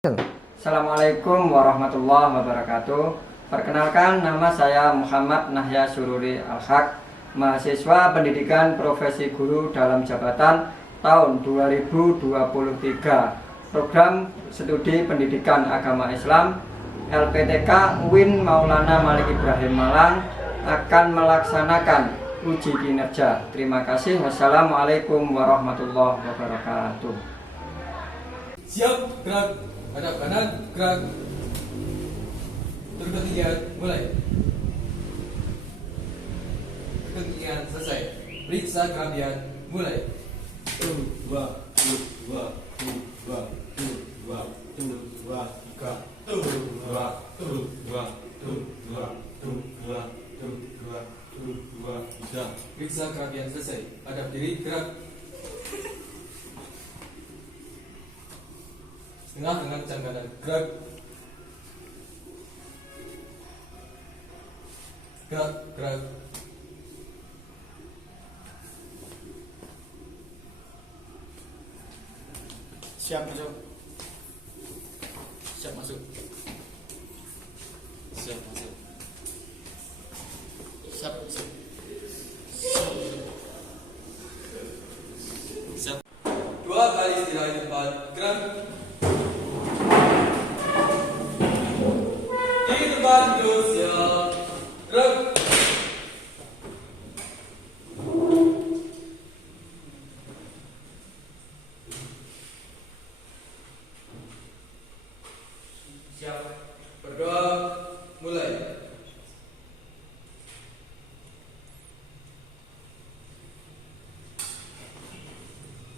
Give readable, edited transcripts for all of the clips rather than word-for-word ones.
Assalamualaikum warahmatullahi wabarakatuh. Perkenalkan, nama saya Muhammad Nahya Sururi Al-Haq, mahasiswa pendidikan profesi guru dalam jabatan tahun 2023, program studi pendidikan agama Islam LPTK UIN Maulana Malik Ibrahim Malang akan melaksanakan uji kinerja. Terima kasih. Wassalamualaikum warahmatullahi wabarakatuh. Siap, gerak. Hadap kanan, gerak. Ketinggian, mulai. Ketinggian, selesai. Periksa kerapian, mulai. Dua, tiga. Periksa kerapian, selesai. Hadap diri, gerak. Setengah dengan jam kanan, gerak. Gerak. Siap masuk. Siap. Dua kali istirahat di depan, gerak. Terus ya, gerak. Siap, berdoa, mulai.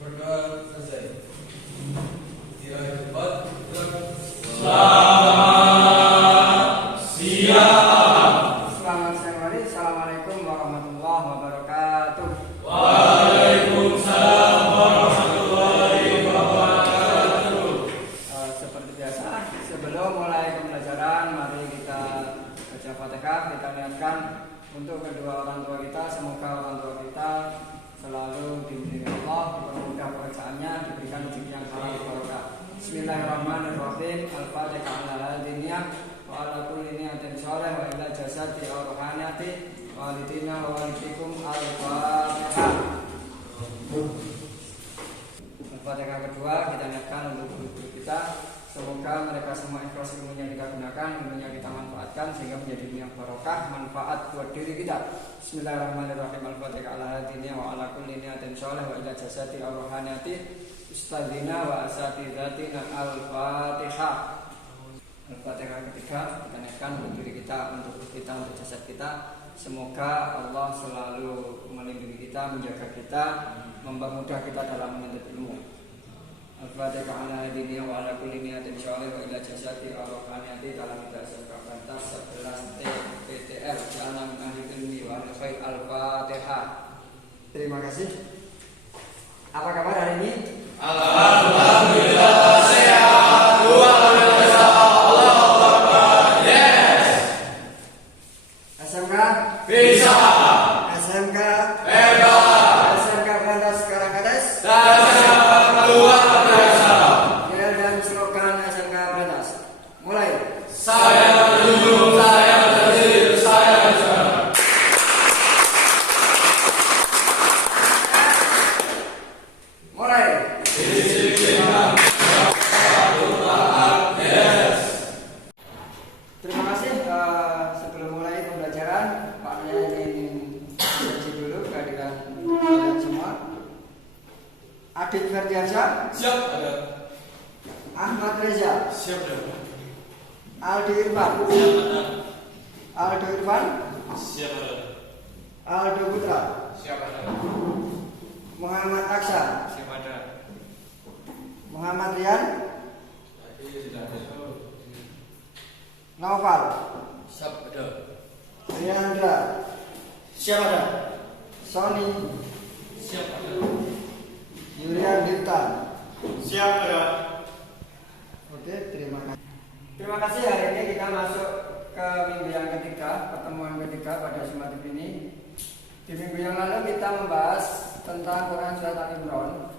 Berdoa selesai. Istirahat tempat, gerak. Selamat siang hari. Assalamualaikum warahmatullahi wabarakatuh. Waalaikumsalam warahmatullahi wabarakatuh. Seperti biasa, sebelum mulai pembelajaran, mari kita baca Fatihah. Kita niatkan untuk kedua orang tua kita. Semoga orang tua kita selalu diberi Allah, dipermudah pekerjaannya, diberikan rezeki yang halal barokah. Bismillahirrahmanirrahim. Al-Fatihah ala diniyah wa ala kulli niyatin sholeh wa ila jasadi wa rohaniyati walidina wa walidikum. Al-Fatihah. Al-Fatihah kedua kita niatkan untuk guru-guru kita. Semoga mereka semua ikhlas ilmunya kita gunakan, ilmunya kita manfaatkan sehingga menjadi minyak barokah, manfaat buat diri kita. Bismillahirrahmanirrahim. Al-Fatihah ala diniyah wa ala kulli niyatin sholeh wa ila jasadi wa rohaniyati ustadzina wa asatidatina. Al-Fatihah. Al-Fatihah ketiga kita niatkan untuk diri kita, untuk jasad kita. Semoga Allah selalu melindungi kita, menjaga kita, mempermudah kita dalam menuntut ilmu. Al-Fatihah ala diniyah wa ala kulli niyatin sholeh wa ila jasadi wa rohaniyati dalam dasar kabantas 11 TPTL Jana min ahli ilmi wa khair. Al-Fatihah. Terima kasih. Apa kabar hari ini? Alhamdulillah sehat. Luar biasa. Allahu Akbar. Yes. SMK Bisa. SMK Hebat. SMK Berantas Karangkades. Dasar luar biasa. Yel dan slogan SMK Berantas. Mulai. Saya jujur, saya bersih, saya cerdas. Mulai. Disiplin. Yes. Terima kasih. Sebelum mulai pembelajaran, Pak ingin janji dulu kehadiran kalian semua. Adit Ferdiansyah, Siap ada. Ahmad Reza, Siap ada. Aldi Irfan, Aldo Irfan, Siap ada. Aldo Putra, Siap ada. Muhammad Aksa, Siap ada. Muhammad Rian, Tadi sudah ada. Naufal, Siap ada. Riandra, Siap ada. Sony, Siap ada. Yulian Diptan. Siap ada. Oke, terima kasih. Terima kasih. Hari ini kita masuk ke minggu yang ketiga, pertemuan ketiga pada Sumatib ini. Di minggu yang lalu kita membahas tentang Quran Surat Al-Imran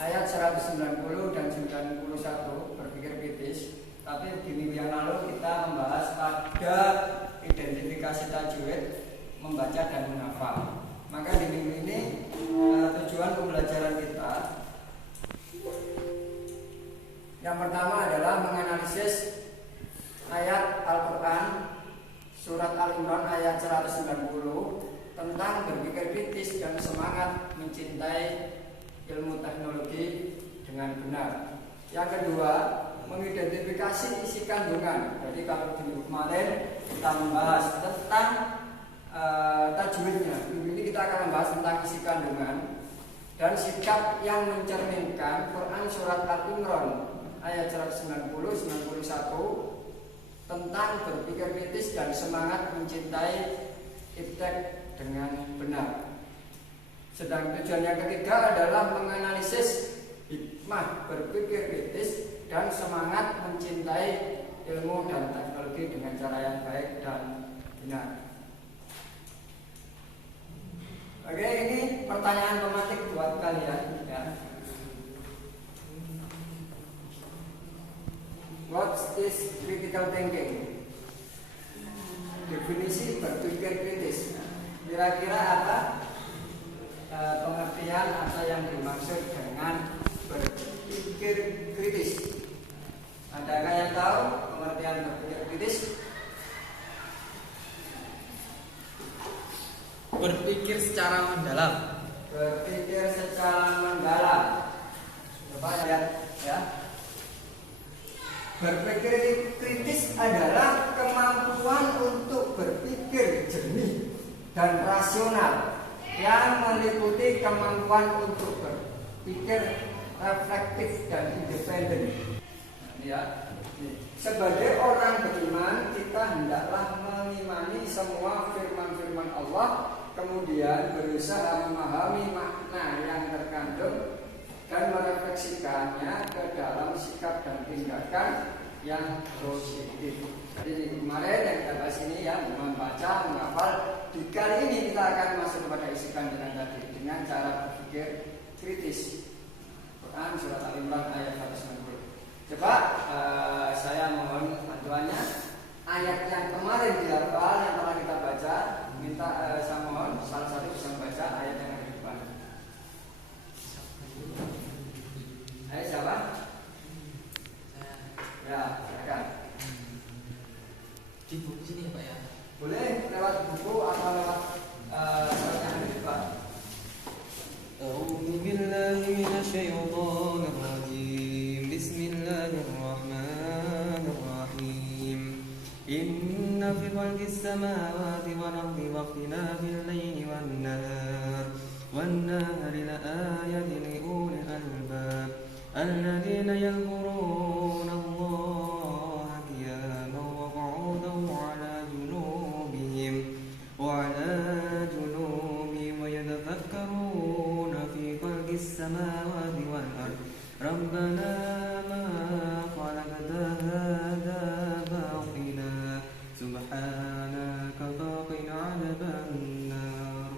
ayat 190 dan 91 berpikir kritis. Tapi di minggu yang lalu kita membahas pada identifikasi tajwid, membaca dan menghafal. Maka di minggu ini tujuan pembelajaran kita yang pertama adalah menganalisis ayat Al-Quran surat Al-Imran ayat 190 tentang berpikir kritis dan semangat mencintai ilmu teknologi dengan benar. Yang kedua, mengidentifikasi isi kandungan. Jadi kalau di minggu kemarin kita membahas tentang tajwidnya, minggu ini kita akan membahas tentang isi kandungan dan sikap yang mencerminkan Quran surat Al-Imran ayat 190-91 tentang berpikir kritis dan semangat mencintai iptek dengan benar. Sedang tujuan yang ketiga adalah menganalisis hikmah berpikir kritis dan semangat mencintai ilmu dan teknologi dengan cara yang baik dan benar. Oke, ini pertanyaan pematik buat kalian ya. What is critical thinking? Definisi berpikir kritis. Kira-kira apa pengertian atau yang dimaksud dengan berpikir kritis? Adakah yang tahu pengertian berpikir kritis? Berpikir secara mendalam. Berpikir secara mendalam. Coba lihat ya. Berpikir kritis adalah kemampuan untuk berpikir jernih dan rasional yang meliputi kemampuan untuk berpikir reflektif dan independen. Ya. Sebagai orang beriman, kita hendaklah mengimani semua firman-firman Allah, kemudian berusaha memahami makna yang terkandung dan merefleksikannya ke dalam sikap dan tindakan yang positif. Jadi kemarin yang kita bahas ini ya, membaca, menghafal. Di kali ini kita akan masuk kepada isi kandungan tadi dengan cara berpikir kritis. Quran surat Al-Imran ayat 190. Coba saya mohon bantuannya. Ayat yang kemarin dihafal yang telah kita baca, minta saya mohon salah satu bisa membaca ayat yang ada di depan. Ayo siapa? Ya, silakan. Di buku sini ya Pak ya. Boleh lewat buku atau lewat surat yang ada di depan. أعوذ بالله من الشيطان الرجيم بسم الله الرحمن الرحيم إن في خلق السماوات والأرض واختلاف الليل والنهار لآيات لأولي الألباب الذين يذكرون الله قياما وقعودا وعلى جنوبهم ويتفكرون في خلق السماوات والأرض ربنا ما خلقت هذا باطلا سبحانك فقنا عذاب النار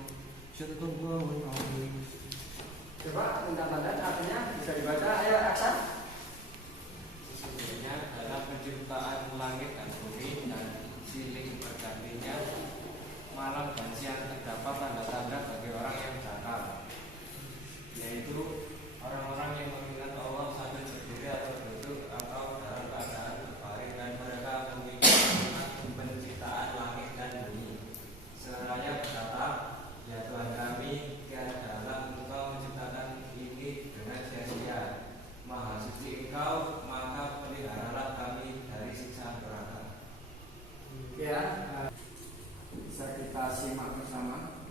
صدق الله العظيم. Coba minta bantuan artinya bisa dibaca. Ayo Aksan. Sesungguhnya dalam penciptaan langit dan bumi dan silih bergantinya malam dan siang terdapat tanda-tanda bagi orang yang dakal, yaitu orang-orang yang mengingat Allah sambil berdiri atau duduk atau dalam keadaan berbaring, dan mereka mengingat penciptaan langit dan bumi seraya berkata, ya Tuhan kami, tiadalah Engkau menciptakan ini dengan sia-sia. Maha suci Engkau, maka peliharalah kami dari siksa neraka. Ya, bisa kita simak bersama.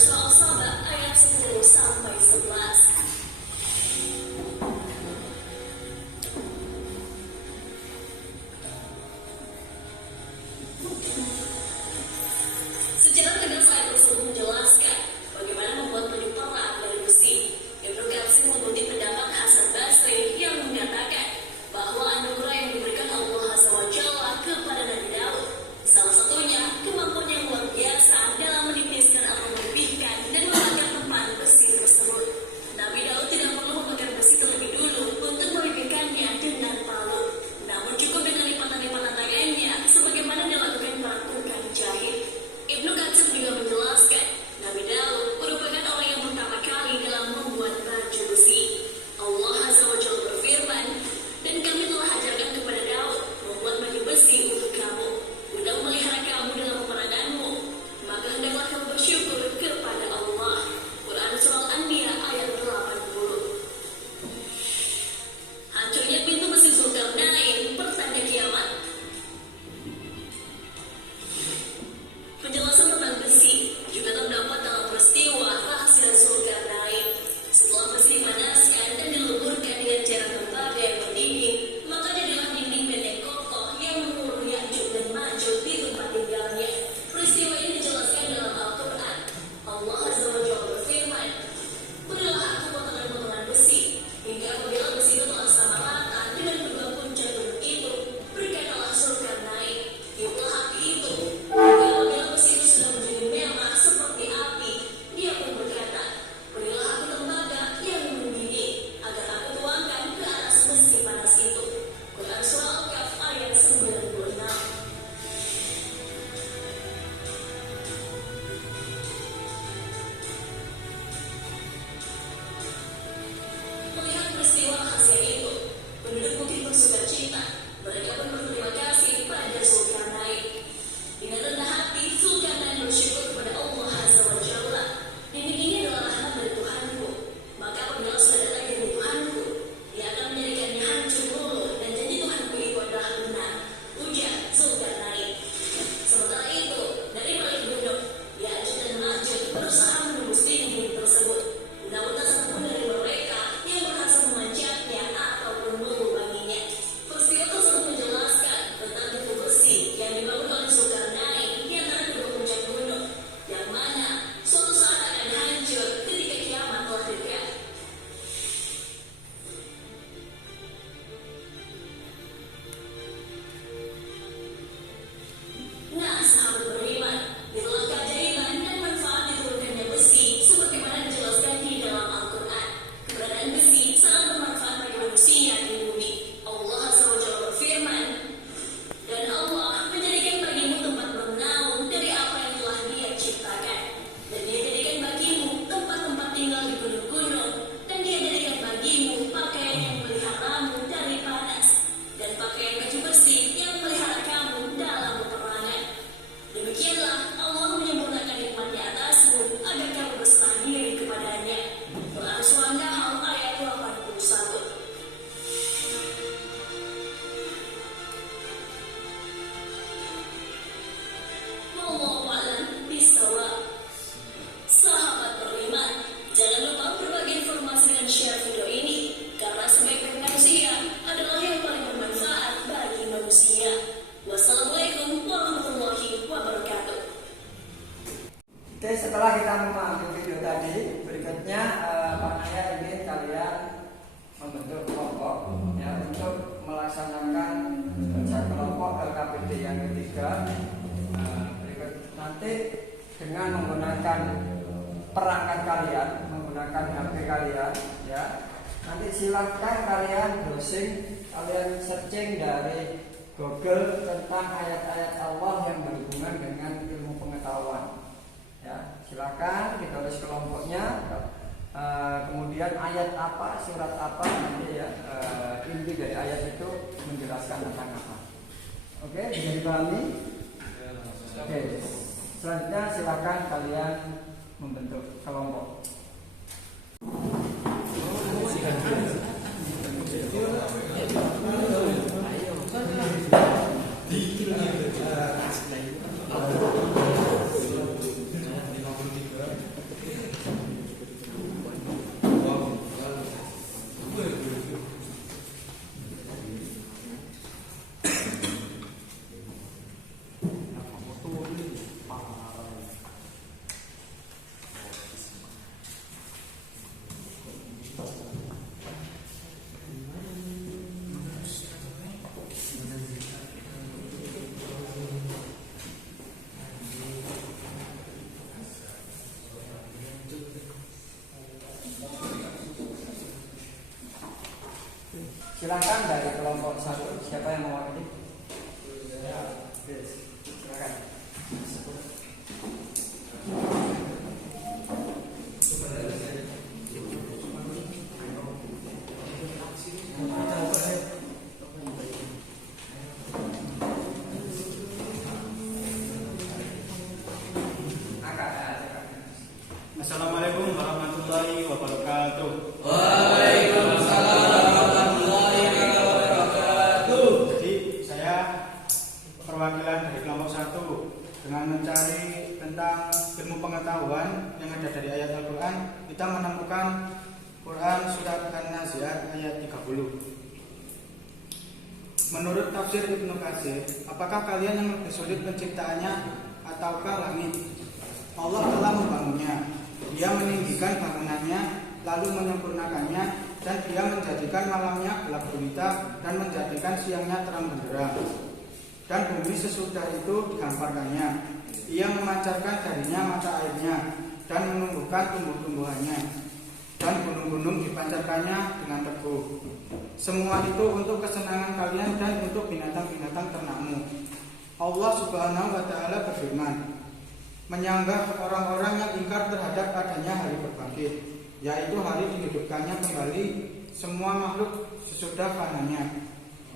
Surah As-Saba ayat 10 sampai 11. Secara tegas ayat tersebut menjelaskan bagaimana membuat baju perang dari besi. Ibnu Katsir mengutip pendapat Hasan Basri yang mengatakan bahwa anugerah yang diberikan Allah Azza wa Jalla kepada Nabi Daud, salah satunya kemampuan yang luar biasa dalam menipiskan atau melebihkan dan membakar tempahan besi tersebut. Nabi Daud tidak perlu membakar besi terlebih dulu untuk melebihkannya dengan palu, namun cukup dengan lipatan-lipatan tangannya sebagaimana dilakukan para tukang jahit. Ibnu Katsir juga menjelaskan Nabi Daud merupakan orang yang pertama kali dalam membuat baju besi. Allah Azza wa Jalla berfirman, dan kami telah ajarkan kepada Daud membuat baju besi untuk kamu, guna memelihara kamu dalam peperanganmu. Maka hendaklah kamu bersyukur kepada Allah. Quran Surah Al-Anbiya ayat 80. Hancurnya pintu besi Zulkarnain pertanda kiamat. Penjelasan tentang besi juga terdapat dalam peristiwa rahasia Zulkarnain. Setelah besi dipanaskan dan diluburkan dengan cairan tembaga yang mendidih, maka jadilah dinding benteng kokoh yang mengurung Ya'juj dan Ma'juj di tempat tinggalnya. Peristiwa ini dijelaskan dalam Al-Quran. Allah Azza wa Jalla berfirman, berilah aku potongan-potongan besi, hingga apabila besi itu telah sama rata dengan kedua puncak gunung itu, berkatalah Zulkarnain, itulah api itu. Hingga apabila besi itu sudah menjadi merah seperti api, dia pun berkata, berilah aku tembaga yang mendidih, agar aku tuangkan ke atas besi panas itu. Quran Surah Al-Kahf ayat 96. Melihat peristiwa rahasia itu, penduduk Bukit bersuka cita. Mereka pun berterima kasih pada Zulkarnain. Dengan rendah hati, Zulkarnain bersyukur kepada Allah Azza wa Jalla. Dinding ini adalah rahmat dari Tuhanku. Maka apabila sudah datang dari Tuhanku, dia akan menjadikannya hancur melulu, dan janji Tuhanku itu adalah benar, ujar Zulkarnain. Sementara itu, dari balik gunung, Ya'juj dan Ma'juj berusaha menembus dinding tersebut. Namun tak satupun dari mereka yang berhasil memanjatnya ataupun melubanginya. Peristiwa tersebut menjelaskan tentang pintu besi yang dibangun oleh Zulkarnain di antara kedua puncak gunung, yang mana suatu saat akan hancur ketika kiamat telah dekat. Nah, sahabat beriman, itulah keajaiban dan manfaat diturunkannya besi sebagaimana dijelaskan di dalam Al-Quran. Keberadaan besi sangat bermanfaat bagi manusia di bumi. Allah Azza wa Jalla berfirman, dan Allah menjadikan bagimu tempat bernaung dari apa yang telah Dia ciptakan. Dan Dia jadikan bagimu tempat-tempat tinggal di gunung-gunung. Dan Dia jadikan bagimu pakaian yang memeliharamu dari panas, dan pakaian baju besi yang memelihara kamu dalam peperangan. Demikianlah Allah menyempurnakan nikmat-Nya atasmu agar kamu berserah diri kepadanya. Quran Surah An-Nahl ayat 81. Wallahu a'lam bishawab. Sahabat beriman, jangan lupa berbagi informasi dan share video ini, karena sebaik-baik manusia adalah yang paling bermanfaat bagi manusia. Wassalamualaikum warahmatullahi wabarakatuh. Oke, setelah kita memahami video tadi, berikutnya saya ingin kalian membentuk kelompok ya, untuk melaksanakan kerja kelompok LKPD yang ketiga. Berikut nanti dengan menggunakan perangkat kalian, menggunakan HP kalian ya. Nanti silahkan kalian browsing, kalian searching dari Google tentang ayat-ayat Allah yang berhubungan dengan ilmu pengetahuan. Ya, silakan ditulis kelompoknya. Kemudian ayat apa, surat apa, nanti ya inti dari ayat itu menjelaskan tentang apa. Oke, bisa dipahami? Oke, selanjutnya silakan kalian membentuk kelompok. Silakan dari kelompok 1, siapa yang mewakili? Silakan. Assalamualaikum warahmatullahi wabarakatuh. Waalaikumsalam warahmatullahi wabarakatuh. Jadi saya perwakilan dari kelompok 1 dengan mencari tentang ilmu pengetahuan yang ada dari ayat Al-Quran, kita menemukan Quran surat An-Nazi'at ayat 30. Menurut tafsir Ibnu Katsir, apakah kalian yang lebih sulit penciptaannya ataukah langit? Allah telah membangunnya. Dia meninggikan bangunannya, lalu menyempurnakannya, dan dia menjadikan malamnya gelap gulita dan menjadikan siangnya terang benderang. Dan bumi sesudah itu digamparkannya. Ia memancarkan darinya mata airnya dan menumbuhkan tumbuh-tumbuhannya. Dan gunung-gunung dipancarkannya dengan teguh. Semua itu untuk kesenangan kalian dan untuk binatang-binatang ternakmu. Allah Subhanahu wa Ta'ala berfirman, menyanggah orang-orang yang ingkar terhadap adanya hari berbangkit, yaitu hari dihidupkannya kembali semua makhluk sesudah fananya.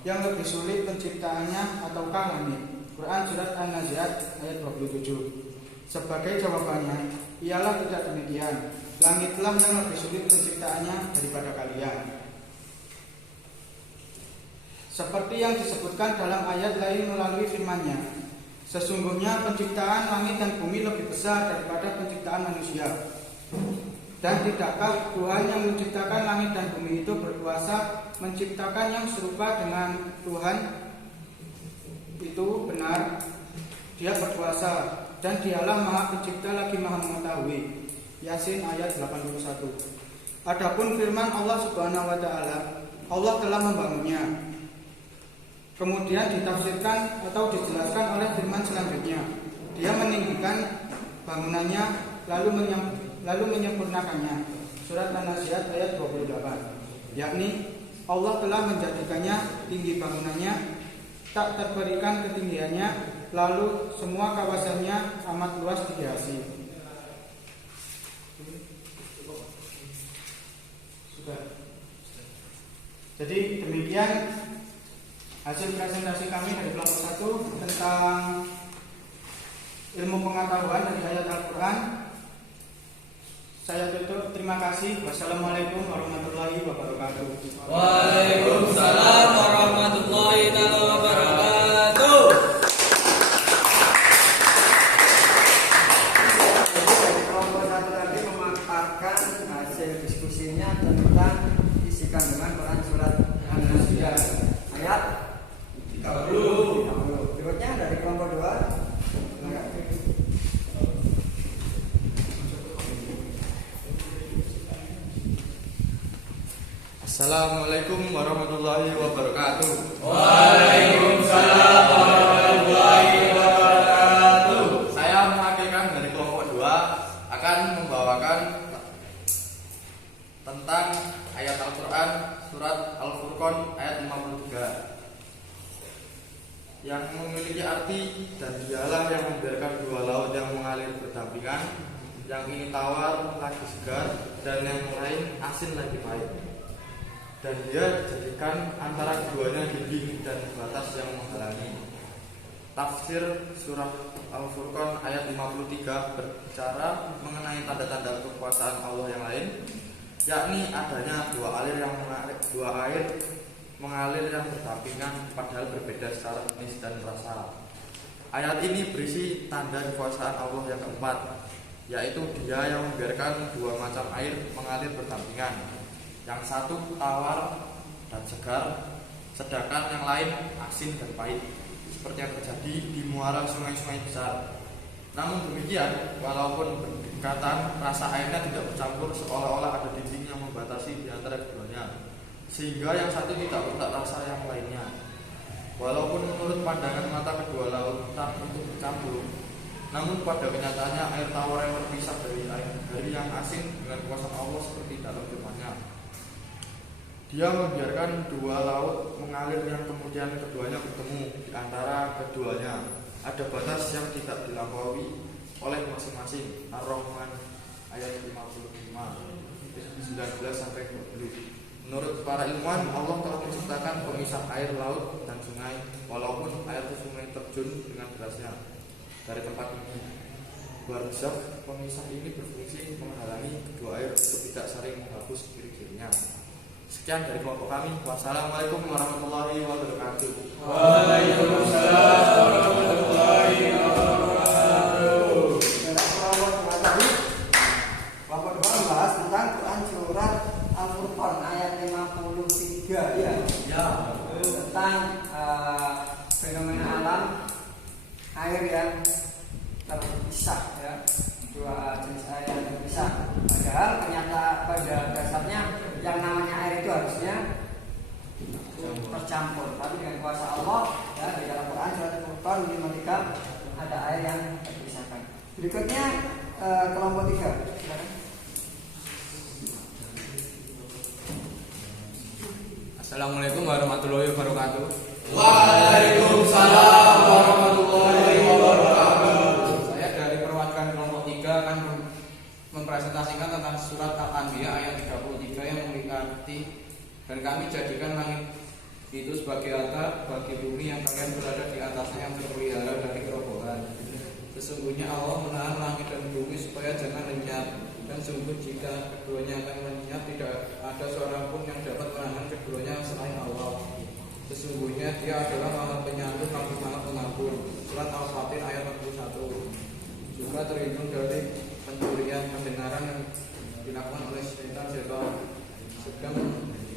Yang lebih sulit penciptaannya ataukah langit? Quran surat An-Nazi'at ayat 27. Sebagai jawabannya, ialah tidak demikian. Langitlah yang lebih sulit penciptaannya daripada kalian. Seperti yang disebutkan dalam ayat lain melalui firman-Nya, sesungguhnya penciptaan langit dan bumi lebih besar daripada penciptaan manusia. Dan tidakkah Tuhan yang menciptakan langit dan bumi itu berkuasa menciptakan yang serupa dengan Tuhan? Itu benar, Dia berkuasa, dan Dialah Maha Pencipta lagi Maha Mengetahui. Yasin ayat 81. Adapun firman Allah Subhanahu wa Ta'ala, Allah telah membangunnya. Kemudian ditafsirkan atau dijelaskan oleh firman selanjutnya, Dia meninggikan bangunannya lalu menyempurnakannya. Surat An-Nazi'at ayat 28. Yakni Allah telah menjadikannya tinggi bangunannya, tak terberikan ketinggiannya, lalu semua kawasannya amat luas dihiasi. Jadi demikian hasil presentasi kami dari kelompok 1 tentang ilmu pengetahuan dari ayat Al-Quran. Saya tutup, terima kasih. Wassalamualaikum warahmatullahi wabarakatuh. Waalaikumsalam warahmatullahi wabarakatuh. Dari kelompok 1 tadi memaparkan hasil diskusinya tentang isi kandungan Quran surat An-Nazi'at ayat 30. Berikutnya dari kelompok 2. Assalamualaikum warahmatullahi wabarakatuh. Waalaikumsalam warahmatullahi wabarakatuh. Saya mewakilkan dari kelompok 2 akan membawakan tentang ayat Al-Quran surat Al-Furqan ayat 53 yang memiliki arti, dan Dialah yang membiarkan dua laut yang mengalir berdampingan, yang ini tawar lagi segar dan yang lain asin lagi pahit. Dan Dia dijadikan antara keduanya dinding dan batas yang menghalangi. Tafsir surah Al-Furqan ayat 53 berbicara mengenai tanda-tanda kekuasaan Allah yang lain, yakni adanya dua air mengalir yang berdampingan padahal berbeda secara jenis dan rasa. Ayat ini berisi tanda kekuasaan Allah yang keempat, yaitu Dia yang membiarkan dua macam air mengalir berdampingan. Yang satu tawar dan segar, sedangkan yang lain asin dan pahit, seperti yang terjadi di muara sungai-sungai besar. Namun demikian, walaupun berdekatan, rasa airnya tidak bercampur, seolah-olah ada dinding yang membatasi di antara keduanya, sehingga yang satu tidak tak rasa yang lainnya. Walaupun menurut pandangan mata kedua lautan untuk bercampur, namun pada kenyataannya air tawar yang terpisah dari yang asin dengan kuasa Allah seperti dalam firman-Nya. Dia membiarkan dua laut mengalir yang kemudian keduanya bertemu. Di antara keduanya ada batas yang tidak dilampaui oleh masing-masing. Ar-Rahman ayat 55 19 sampai 20. Menurut para ilmuwan, Allah telah menciptakan pemisah air laut dan sungai, walaupun air sungai terjun dengan derasnya dari tempat ini. Barzakh pemisah ini berfungsi menghalangi kedua air untuk tidak saling menghapus kiri-kirinya. Sekian dari kelompok kami. Wassalamualaikum warahmatullahi wabarakatuh. Waalaikumsalam warahmatullahi wabarakatuh. Kelompok 2 membahas tentang Quran surat Al-Furqan ayat 53 ya. Tentang fenomena alam air yang terpisah ya. Dua jenis air yang terpisah. Padahal ternyata pada dasarnya yang namanya air itu harusnya tercampur. Tapi dengan kuasa Allah ya, di dalam Quran surat Al-Furqan 53 ada air yang terpisahkan. Berikutnya kelompok 3. Silakan. Assalamualaikum warahmatullahi wabarakatuh. Waalaikumsalam warahmatullahi wabarakatuh. Saya dari perwakilan kelompok 3 akan mempresentasikan tentang surat Al-Anbiya ayat 33 yang mengingati dan kami jadikan langit itu sebagai atap bagi bumi yang kalian berada di atasnya yang terpelihara dari kerobohan. Sesungguhnya Allah menahan langit dan bumi supaya jangan lenyap, dan sungguh jika keduanya akan lenyap tidak ada seorang pun yang dapat menahan keduanya selain Allah. Sesungguhnya Dia adalah Maha Penyantun lagi Maha Pengampun. Surat Al-Fatir ayat 41. Juga terlindung dari pencurian pendengaran yang dilakukan oleh setan, sedang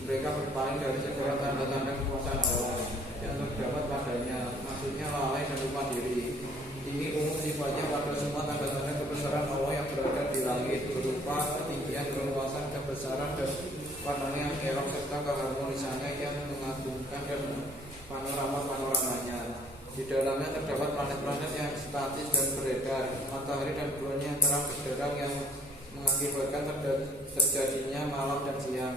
mereka berpaling dari segala tanda-tanda kekuasaan Allah yang terdapat padanya, maksudnya lalai dan lupa diri. Ini umum sifatnya pada semua tanda-tanda kebesaran Allah yang berada di langit, berupa ketinggian, keluasan, kebesaran, dan warnanya yang elok serta keharmonisannya yang mengagumkan dan panorama-panoramanya. Di dalamnya terdapat planet-planet yang statis dan beredar, matahari dan bulan yang terang benderang yang mengakibatkan terjadinya malam dan siang,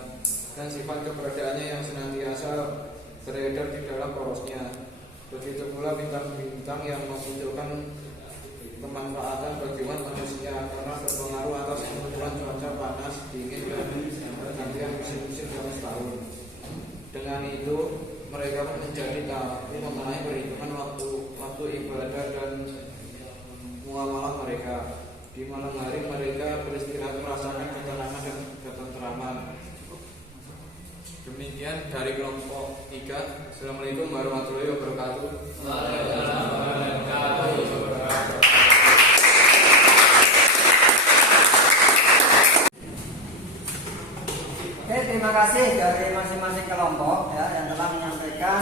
dan sifat keberadaannya yang senantiasa beredar di dalam porosnya. Begitu pula bintang-bintang yang memunculkan kemanfaatan bagi umat manusia karena berpengaruh atas ketentuan cuaca panas, dingin, dan pergantian musim-musim dalam setahun. Dengan itu mereka pun menjadi tahu mengenai perhitungan waktu ibadah dan muamalah mereka. Di malam hari mereka beristirahat merasakan ketenangan dan ketenteraman. Demikian dari kelompok 3. Assalamualaikum warahmatullahi wabarakatuh. Oke, terima kasih dari masing-masing kelompok ya yang telah menyampaikan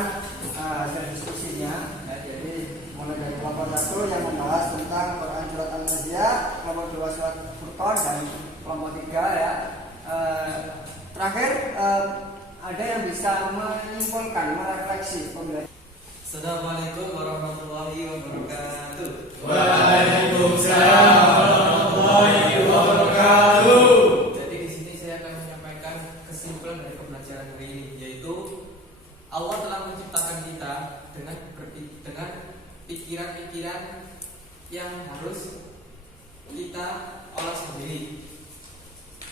hasil diskusinya. Ya, jadi mulai dari kelompok 1 yang membahas tentang Quran surat Al-Anbiya, kelompok 2 surat Furqan, dan kelompok 3 ya. Terakhir ada yang bisa menyimpulkan, merefleksi pembelajaran. Assalamualaikum warahmatullahi wabarakatuh. Waalaikumsalam warahmatullahi wabarakatuh. Jadi di sini saya akan menyampaikan kesimpulan dari pembelajaran hari ini, yaitu Allah telah menciptakan kita dengan pikiran-pikiran yang harus kita olah sendiri.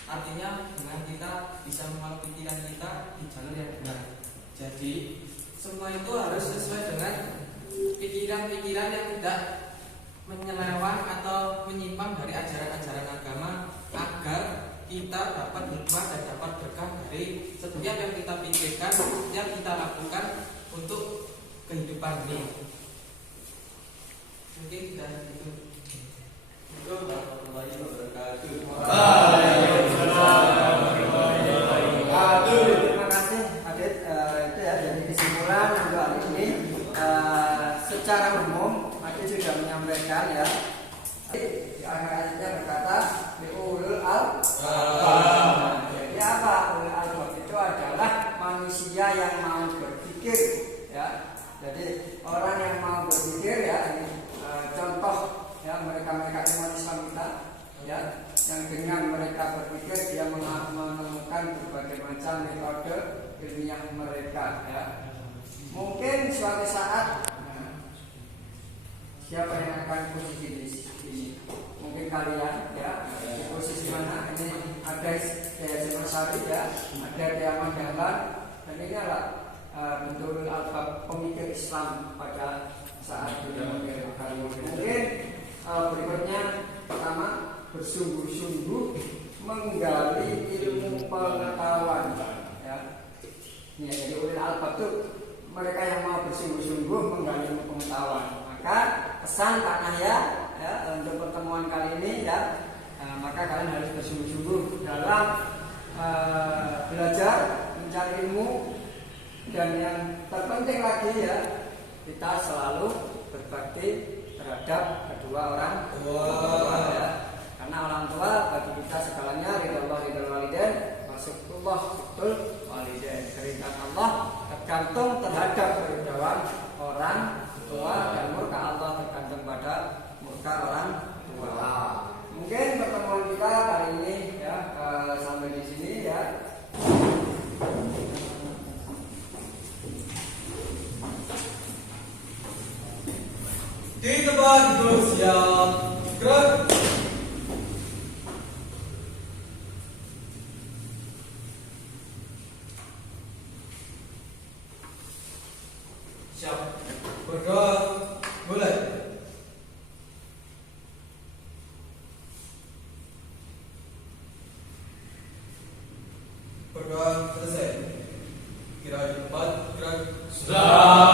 Artinya dengan kita bisa mengolah pikiran kita di jalur yang benar. Jadi semua itu harus sesuai dengan pikiran-pikiran yang tidak menyeleweng atau menyimpang dari ajaran-ajaran agama, agar kita dapat hikmah dan dapat berkah dari setiap yang kita pikirkan, yang kita lakukan untuk kehidupan ini. Mungkin dari itu. Warahmatullahi wabarakatuh. Terima kasih Adit. Itu ya jadi kesimpulan untuk hari ini. Secara umum Adit sudah menyampaikan ya. Di akhir ayatnya berkata ulul albab. Jadi apa ulul albab itu adalah manusia yang mau berpikir ya. Jadi orang yang mau berpikir ya, ini contoh ya mereka-mereka umat Islam kita ya, yang dengan mereka berpikir dia menemukan berbagai macam metode ilmiah mereka ya. Mungkin suatu saat siapa yang akan posisi di sini? Mungkin kalian ya, di posisi mana? Ini ada Sari ya, ada Ahmad Dahlan, dan ini adalah bentuk albab pemikir Islam pada saat dunia modern. Mungkin berikutnya pertama bersungguh-sungguh menggali ilmu pengetahuan ya. Ini jadi ulil albab itu mereka yang mau bersungguh-sungguh menggali ilmu pengetahuan. Maka pesan Pak Nahya ya, untuk pertemuan kali ini ya, maka kalian harus bersungguh-sungguh dalam belajar mencari ilmu, dan yang terpenting lagi ya, kita selalu berbakti terhadap kedua orang tua ya. Karena orang tua bagi kita segalanya, ridallah ridal walidain, masukullah betul walidain. Keridhaan Allah tergantung terhadap keridhaan orang tua, dan murka Allah tergantung pada murka orang tua. Mungkin pertemuan kita kali ini ya sampai di sini ya. Di tempat duduk siap, gerak. Siap, berdoa, mulai. Berdoa selesai. Kira di tempat, gerak. Sudah.